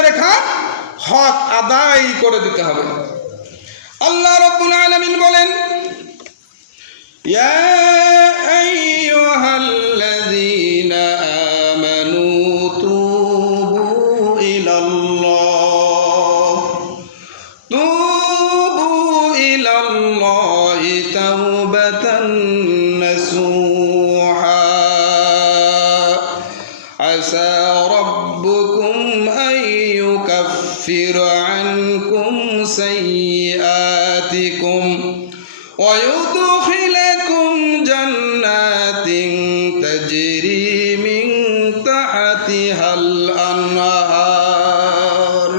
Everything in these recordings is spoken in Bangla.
মনে রেখার হক আদায় করে দিতে হবে। আল্লাহ রাব্বুল আলামিন বলেন, ইয়া আইয়ুহাল্লাযীনা আমানু তুবু ইলাল্লাহি তাওবাতান নাসুহা আসা রাব্বুকুম আইয়ুকাফিরা আনকুম সাইয়্যাতিকুম ওয়া ইউদখিলাকুম জান্নাতিন তাজরি মিন তাহতিহাল আনহার।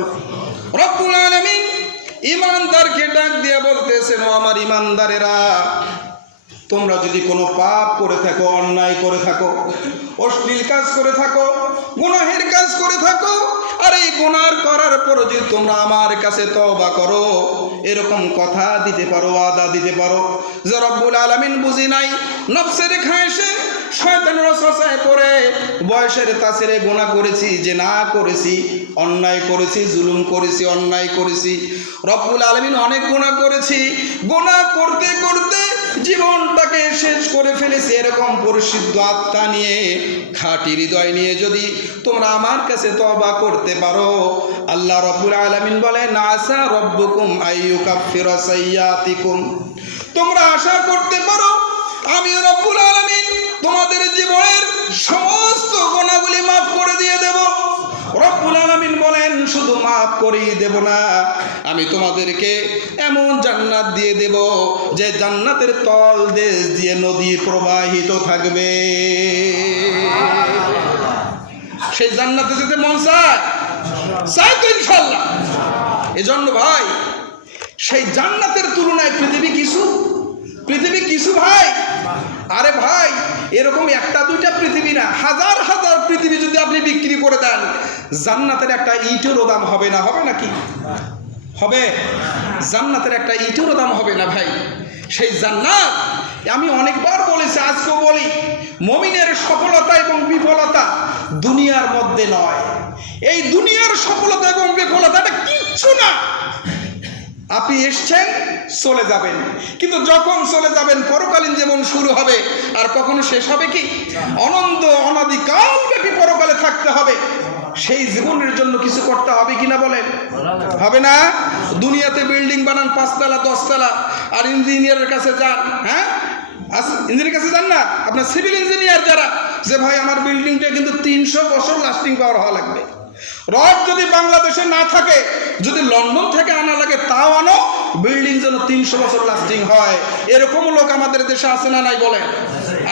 রব্বুল আলামিন ঈমানদারকে ডাক দিয়ে বলতেছেন, ও আমার ঈমানদারেরা, তোমরা যদি কোনো পাপ করে থাকো, অন্যায় করে থাকো, অশ্লীল কাজ করে থাকো, গুনাহের কাজ করে থাকো, আর এই গুনাহ করার পর যদি তোমরা আমার কাছে তওবা করো, এরকম কথা দিতে পারো, ওয়াদা দিতে পারো যে রব্বুল আলামিন বুঝি নাই নফসের খায়েশে শয়তানের ওয়াসওয়াসায় পড়ে বয়সের তাসিরে গুনাহ করেছি, জিনা করেছি, অন্যায় করেছি, জুলুম করেছি, অন্যায় করেছি, রব্বুল আলামিন অনেক গুনাহ করেছি, গুনাহ করতে করতে জীবনটাকে শেষ করে ফেলেছি, এরকম পরিশুদ্ধ আত্মা নিয়ে, খাঁটি হৃদয় নিয়ে যদি তোমরা আমার কাছে তওবা করতে পারো, আল্লাহ রাব্বুল আলামিন বলেন, আসা রাব্বুকুম আইয়ুকাফিরা সাইয়্যাতিকুম, তোমরা আশা করতে পারো আমি রব্বুল আলামিন তোমাদের জীবনের সমস্ত গুনাহগুলি মাফ করে দিয়ে দেব। রব্বুল আলামিন বলেন, শুধু মাফ করেই দেব না, আমি তোমাদেরকে এমন জান্নাত দিয়ে দেব যে জান্নাতের তল দেশ দিয়ে নদী প্রবাহিত থাকবে। সেই জান্নাতে যেতে মন চায় তো ইনশাআল্লাহ। এজন্য ভাই, সেই জান্নাতের তুলনায় পৃথিবী কিছু ভাই। আরে ভাই, এরকম একটা দুইটা পৃথিবী না, হাজার হাজার পৃথিবী যদি আপনি বিক্রি করে দেন, জান্নাতের একটা ইটেরও দাম হবে না। হবে নাকি? হবে? জান্নাতের একটা ইটেরও দাম হবে না ভাই। সেই জান্নাত আমি অনেকবার বলেছি, আজকেও বলি, মুমিনের সফলতা এবং বিফলতা দুনিয়ার মধ্যে নয়। এই দুনিয়ার সফলতা এবং বিফলতা এটা কিচ্ছু না। আপনি এসছেন, চলে যাবেন, কিন্তু যখন চলে যাবেন পরকালীন জীবন শুরু হবে, আর কখনো শেষ হবে কি? অনন্ত অনাদিকাল ব্যাপী পরকালে থাকতে হবে। সেই জীবনের জন্য কিছু করতে হবে কিনা বলেন? হবে না? দুনিয়াতে বিল্ডিং বানান 5 তলা 10 তলা, আর ইঞ্জিনিয়ারের কাছে যান, হ্যাঁ ইঞ্জিনিয়ারের কাছে যান না, আপনার সিভিল ইঞ্জিনিয়ার যারা, যে ভাই আমার বিল্ডিংটা কিন্তু 300 বছর লাস্টিং পাওয়ার হওয়া লাগবে। রড যদি বাংলাদেশে না থাকে, যদি লন্ডন থেকে আনা লাগে তাও আনো, বিল্ডিং যেন 300 বছর লাস্টিং হয়। এরকম লোক আমাদের দেশে আছে না নাই বলেন?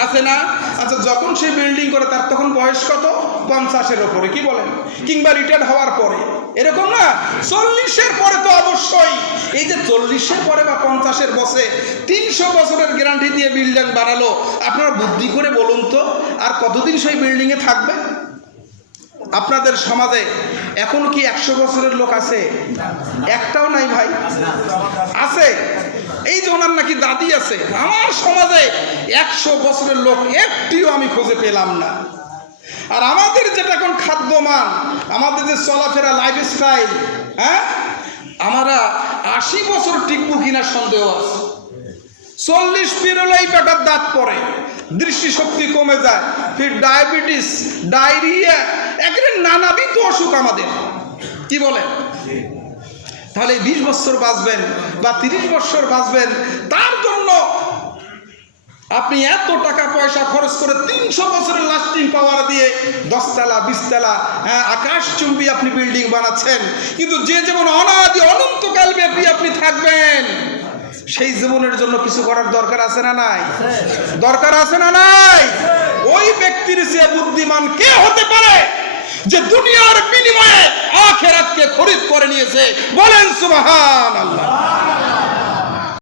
আছে না? আচ্ছা, যখন সে বিল্ডিং করে তার তখন বয়স কত? 50-এর ওপরে, কি বলেন? কিংবা রিটায়ার্ড হওয়ার পরে, এরকম না? 40-এর পরে তো অবশ্যই। এই যে 40-এর পরে বা 50-এর বসে 300 বছরের গ্যারান্টি দিয়ে বিল্ডিং বানালো, আপনারা বুদ্ধি করে বলুন তো আর কতদিন সেই বিল্ডিংয়ে থাকবে? আপনাদের সমাজে এখন কি 100 বছরের লোক আছে? একটাও নাই ভাই। আছে? এই যে ওনার নাকি দাদি আছে, আমার সমাজে 100 বছরের লোক একটিও আমি খুঁজে পেলাম না। আর আমাদের যেটা এখন খাদ্যমান, আমাদের যে চলাফেরা লাইফস্টাইল, হ্যাঁ, আমরা 80 বছর টিকবো কিনা সন্দেহ আছে। 40 পেরোলেই পেটার দাঁত পড়ে, দৃষ্টিশক্তি কমে যায়, ফির ডায়াবেটিস, ডায়রিয়া, একেবারে নানাবিধ অসুখ আমাদের, কি বলেন? তাহলে 20 বছর বাঁচবেন বা 30 বছর বাঁচবেন, তার জন্য আপনি এত টাকা পয়সা খরচ করে 300 বছরের লাস্টিং পাওয়ার দিয়ে 10 তলা 20 তলা, হ্যাঁ, আকাশচুম্বী আপনি বিল্ডিং বানাচ্ছেন, কিন্তু যে যেমন অনাদি অনন্তকাল ব্যাপী আপনি থাকবেন, সেই জীবনের জন্য কিছু করার দরকার আছে না নাই? দরকার আছে না নাই? ওই ব্যক্তির চেয়ে বুদ্ধিমান কে হতে পারে যে দুনিয়ার বিনিময়ে আখিরাতকে খরিদ করে নিয়েছে? বলেন সুবহানাল্লাহ।